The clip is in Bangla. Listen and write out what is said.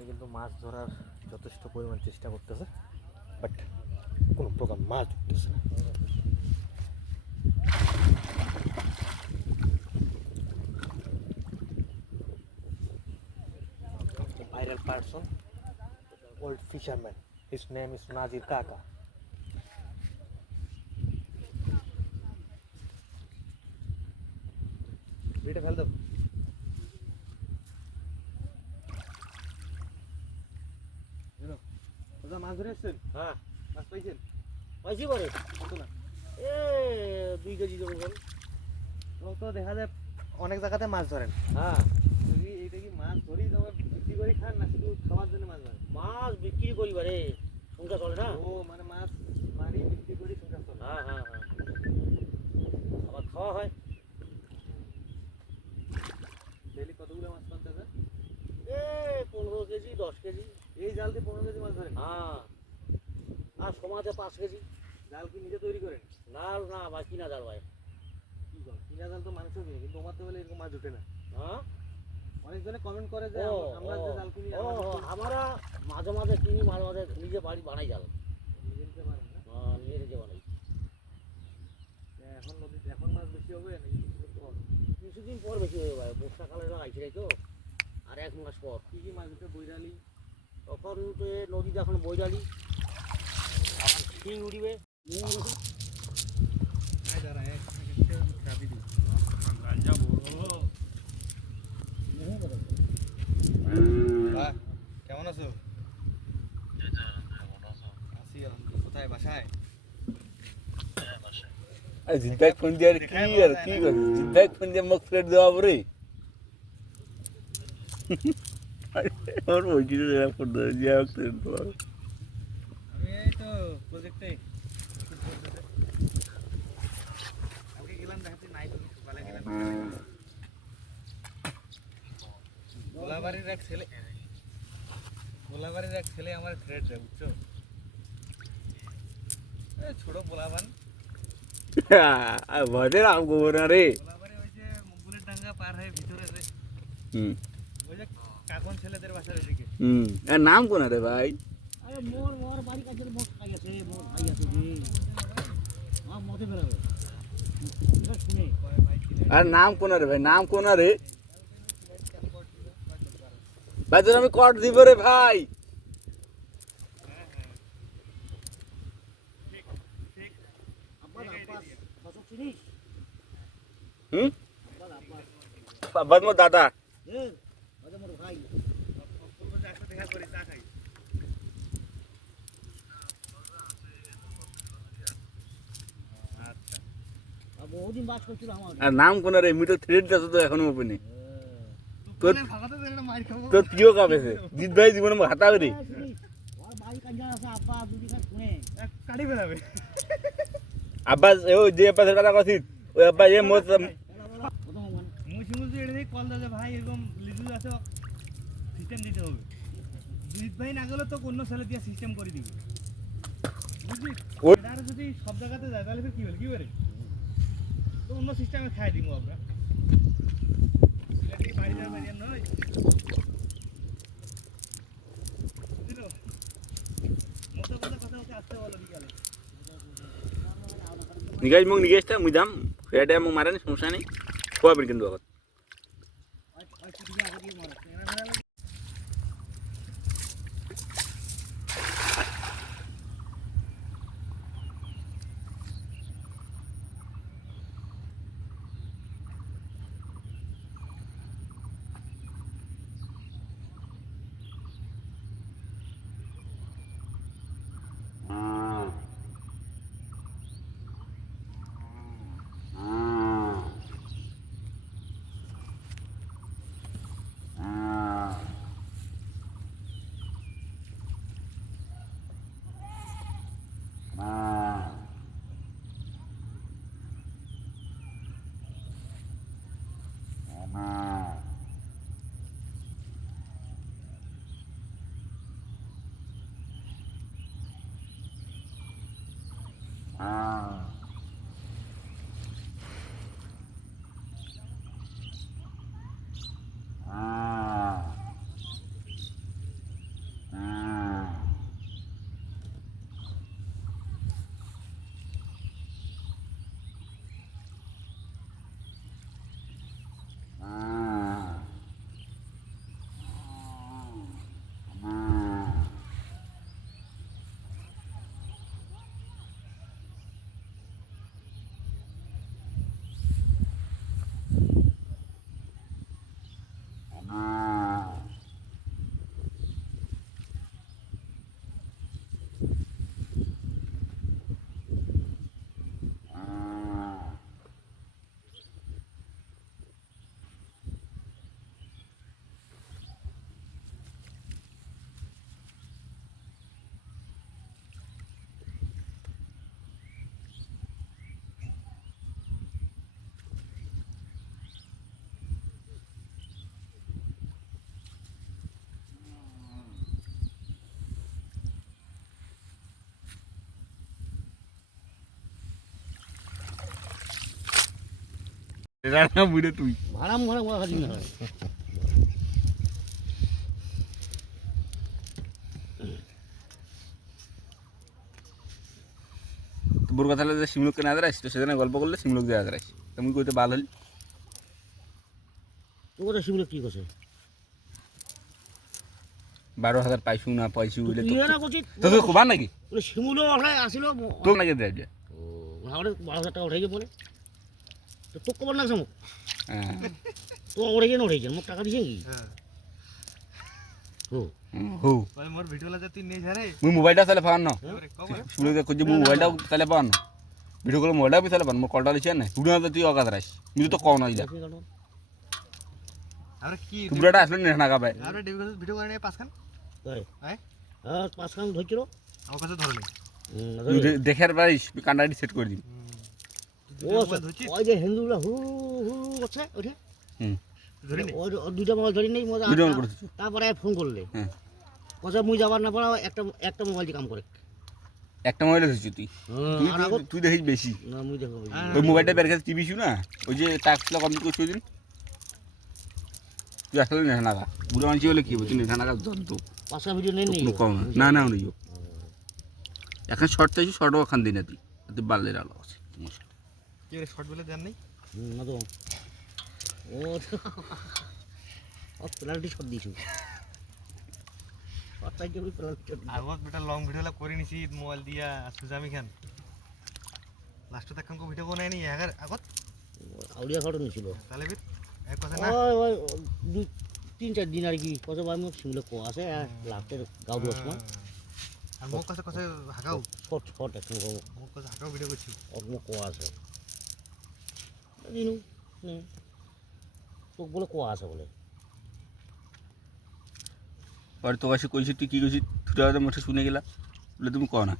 উনি কিন্তু মাছ ধরার যথেষ্ট পরিমাণ চেষ্টা করতেছে, বাট কোনো প্রকার মাছ উঠতেছে না। Viral person, old fisherman. His name is Nazir Kaka. বেটা ফেল দাও। দাদা মাছ ধরে এসছেন? হ্যাঁ মাছ পাইছেন? পাইছি পরে কত না? 2 কেজি জমি বল। তো দেখা যায় অনেক জায়গাতে মাছ ধরেন। হ্যাঁ এটা কি মাছ ধরি তোমার বিক্রি করে খান না শুধু খাওয়ার জন্য মাছ ধরেন? মাছ বিক্রি করি বারে, সংসার চলে না। ও মানে মাছ মারি বিক্রি করি সংসার চলে। হ্যাঁ হ্যাঁ হ্যাঁ, আবার খাওয়া হয়। ডেইলি কতগুলো মাছ পান দাদা? 15 কেজি 10 কেজি। এই জাল দিয়ে 15 কেজি মাছ ধরেন? হ্যাঁ, আর সমাজে 5 কেজি। জাল কি নিজে তৈরি করেন? ডাল না ভাই, কিনা ডাল ভাই। কি করেন? কিনা জাল তো মানুষও কিনে, কিন্তু আমার তো বলে এরকম মাছ ওঠে না। হ্যাঁ অনেকজনে কমেন্ট করে যে আমরা যে জাল কিনি আমরা মাঝে মাঝে কিনি, মাঝে মাঝে নিজে বাড়ি বানাই জাল। নিজে নিতে পারেন না? নিজে নিজে বানাই। এখন নদীতে এখন মাছ বেশি হবে নাকি কিছু হবে? কিছুদিন পর বেশি হয়ে ভাই, বর্ষাকালে আইছে তো, আর 1 মাস পর। কি কি মাছ উঠে? বৈরালি? তখন তো নদীতে এখন বৈরালি, এখন শিং উড়িবে। কেমন আছো? আছি কোথায়? বাসায়? জিদ্দাক ফোন দিয়ে কি আর কি করে? জিদ্দাক ফোন দিয়ে মুখ ফের দেওয়া পরে আমার বলছি ফোন দেওয়া যে আমি এই তো প্রজেক্টে কালকে গেলাম, দেখাচ্ছি নাই তো কিছু। পালা গেলাম গোলাবাড়ির এক ছেলে আমার ফ্রেন্ড রে, বুঝছো? ছোট পোলাবান ভজের আম গোবর না রে। গোলাবাড়ি ওই যে বুলেট ডাঙ্গা পার হয়ে ভিতরে রে, ওই যে কাকন ছেলেদের বাসার ওইদিকে। এর নাম কোন রে ভাই? আরে মোর বাড়ি কাছে মোর খাই আছে, মোর খাই আছে জি। মতে বেরাবে শুনে। আর নাম কোন রে ভাই? নাম কোন রে ভাই? তোর আমি কট দিব রে ভাই। আব্বাস মোর দাদা। দেখা করি, চা খাই। আচ্ছা বহুদিন বাস করছিল আমার। আর নাম কোন রে? মিটো থ্রেড আছে তো এখনো ওপেনে। তোর ভাগাতে দেন না, মার খাবো। তোর প্রিয় কাপেছে জিৎ ভাই জীবনে হাতা করে বাড়ি কাজে আছে আব্বা, দুটি কাজ শুনে কাটি বেরাবে। আব্বাস ওই যে আব্বাসের কথা কথিত ওই আব্বাস এ মোর মুছি মুছি এটা কল দাদা ভাই, এরকম লিজু আছে, সিস্টেম দিতে হবে। জিৎ ভাই না গেলে তো অন্য ছেলে দিয়ে সিস্টেম করে দিবে, বুঝলি? আর যদি সব জায়গাতে যায় তাহলে কি বলে কি করে তো অন্য সিস্টেমে খাই দিব আমরা। বাড়ি যাওয়ার বাড়ি নয়, বুঝলো? মতো কথা কথা হচ্ছে, আসতে বলো বিকালে। নিগাজ মুখ নিগেজটা মুই যাম এটা মুখ মারে না, সমস্যা নেই। খোয়াবেন কিন্তু আবার রানা বুড়ে তুই ভাড়াম ভাড়া বড় হাজি না হয় তোর কথা হলে যে শিমলোককে না দাঁড়াইস তো সেদিনে গল্প করলে শিমলোক দিয়ে দাঁড়াইস তুমি কইতে বাল হলি তো ওটা শিবলে কি করছে 12,000 পাইছু না পাইছু বলে তুই না করছিস তো তো খুব নাকি ওটা শিমুলো ওখানে আসিল তোর নাকি দেয় যে ওখানে 12,000 টাকা উঠাই বলে তো তোর খবর না সমুখ হ্যাঁ তো উঠাইছে না উঠাইছে মোক টাকা দিছে কি হ্যাঁ ও হো কই মোর ভিডিও লা তুই নেই ঝারে মুই মোবাইলটা তাহলে পান না এবারে কবে শিমলোক দিয়ে কইছে মুই মোবাইলটা তাহলে পান না ভিডিও কল মোবাইলটা বি তাহলে পান মোর কলটা লিছে না তুই না তুই অকাত রাইস মুই তো কও না ইলা আমরা কি তুইটা আসলে না গাবে আমরা ডিভিশন ভিডিও করে নিয়ে পাঁচখান তাই হ্যাঁ হ্যাঁ 5 খান ধরছিল আমার কাছে ধরনি তুই দেখার পারিস তুই কান্ডাটি সেট করে দিবি ও ওই যে হিন্দুরা হু হু করছে ওঠে হুম ধরিনি ওই দুইটা মোবাইল ধরি নেই মজা ভিডিও অন করছিস তারপরে ফোন করলে হ্যাঁ কথা মুই যাবার না পারা একটা মোবাইল দিয়ে কাম করে একটা মোবাইল ধরছিস তুই তুই আর আগত তুই দেখিস বেশি না মুই দেখো ওই মোবাইলটা বের কাছে টিভি শু না ওই যে টাক্সটা কমপ্লিট করছিস দিন তুই আসলে নেশা নাগা বুড়ো মানুষ হলে কি হবে তুই নেশা নাগা যন্ত্র পাঁচটা ভিডিও নেই নেই কোনো কম না না নেই এখন শর্ট চাইছি শর্টও খান দিই না তুই বাল্যের আলো আছে সমস্যা কি রে শর্ট বলে দেন নাই না তো ও পেনাল্টি শট দিছু পাঁচটা কি পেনাল্টি শট আগত বেটা লং ভিডিও লা করে নিছি মোবাইল দিয়া সুজামি খান লাস্ট তক কোন ভিডিও বানাই নি আগার আগত আউলিয়া খাটো নিছিল তাহলে বিত এক কথা না ওই দুই তিন চার দিন আর কি কত বার মোক সিমলে কো আছে লাস্টের গাও দোস সময় আর মোক কাছে কথা হাগাও শর্ট শর্ট এখন মোক কাছে হাগাও ভিডিও করছি মোক কো আছে দিনু তোক বলে কো আছে বলে আর তো কাছে কইছি তুই কি কইছিস তুই মুঠে শুনে গেলা বলে তুমি কও না